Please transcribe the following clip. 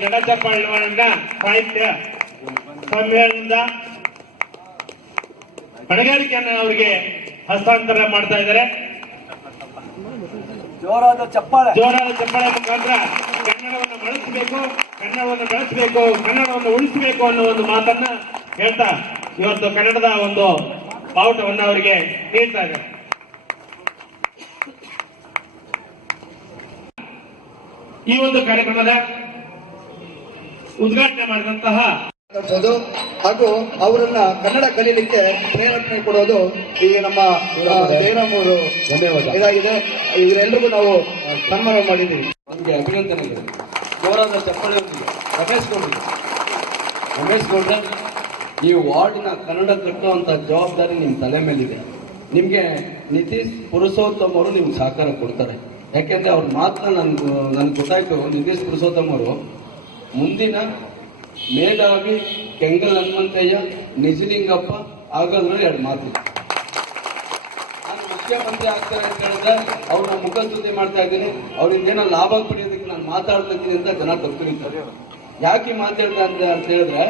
ಕಡಚಪ್ಪಾಳವನ್ನ ಸಾಹಿತ್ಯ ಸಮ್ಮೇಳನದ ಹೊಣೆಗಾರಿಕೆಯನ್ನು ಅವರಿಗೆ ಹಸ್ತಾಂತರ ಮಾಡ್ತಾ ಇದ್ದಾರೆ. ಜೋರಾದ ಚಪ್ಪಾಳೆ. ಜೋರಾದ ಚಪ್ಪಾಳೆ ಮುಖಾಂತರ ಕನ್ನಡವನ್ನು ಬಳಸಬೇಕು ಕನ್ನಡವನ್ನು ಬೆಳೆಸಬೇಕು ಕನ್ನಡವನ್ನು ಉಳಿಸಬೇಕು ಅನ್ನೋ ಒಂದು ಮಾತನ್ನ ಹೇಳ್ತಾ ಇವತ್ತು ಕನ್ನಡದ ಒಂದು ಬಾವುಟವನ್ನು ಅವರಿಗೆ ನೀಡ್ತಾ ಇದ್ದಾರೆ. ಈ ಒಂದು ಕಾರ್ಯಕ್ರಮದ ಉದ್ಘಾಟನೆ ಮಾಡಿದಂತಹ ಹಾಗೂ ಅವರನ್ನ ಕನ್ನಡ ಕಲೀಲಿಕ್ಕೆ ಪ್ರೇರಣೆ ಕೊಡೋದು ಈ ನಮ್ಮ ಜಯರಾಮ್ ಅವರು ಧನ್ಯವಾದ. ಇದಾಗಿದೆ. ಇವರೆಲ್ಲರಿಗೂ ನಾವು ಸನ್ಮಾನ ಮಾಡಿದ್ದೀವಿ. ನಮಗೆ ಅಭಿನಂದನೆಗಳು. ಜೋರಾದ ಚಪ್ಪಳಿ ರಮೇಶ್ ಗೌಡ್ರಿ. ರಮೇಶ್ ಗೌಡ್ರೆ ಈ ವಾರ್ಡ್ನ ಕನ್ನಡ ಕಟ್ಟುವಂತ ಜವಾಬ್ದಾರಿ ನಿಮ್ಮ ತಲೆ ಮೇಲಿದೆ. ನಿಮಗೆ ನಿತೀಶ್ ಪುರುಷೋತ್ತಮ್ ಅವರು ನಿಮ್ಗೆ ಸಹಕಾರ ಕೊಡ್ತಾರೆ. ಯಾಕೆಂದ್ರೆ ಅವ್ರ ಮಾತ್ರ ನನ್ಗೆ ನನ್ಗೆ ಗೊತ್ತಾಯ್ತು. ನಿತೀಶ್ ಪುರುಷೋತ್ತಮ್ ಅವರು ಮುಂದಿನ ಮೇಧಾವಿ ಕೆಂಗಲ್ ಹನುಮಂತಯ್ಯ, ನಿಜಲಿಂಗಪ್ಪ ಆಗೋದ್ರ ಎರಡು ಮಾತು. ನಾನು ಮುಖ್ಯಮಂತ್ರಿ ಆಗ್ತಾರೆ ಅಂತ ಹೇಳಿದ್ರೆ ಅವ್ರನ್ನ ಮುಖಸ್ತುತಿ ಮಾಡ್ತಾ ಇದ್ದೀನಿ. ಅವ್ರಿಂದ ಏನೋ ಲಾಭ ಪಡೆಯೋದಕ್ಕೆ ನಾನು ಮಾತಾಡ್ತಾ ಇದ್ದೀನಿ ಅಂತ ಜನ ತಪ್ಪಿರುತ್ತಾರೆ ಯಾಕೆ ಮಾತಾಡ್ತಾ ಅಂತ ಹೇಳಿದ್ರೆ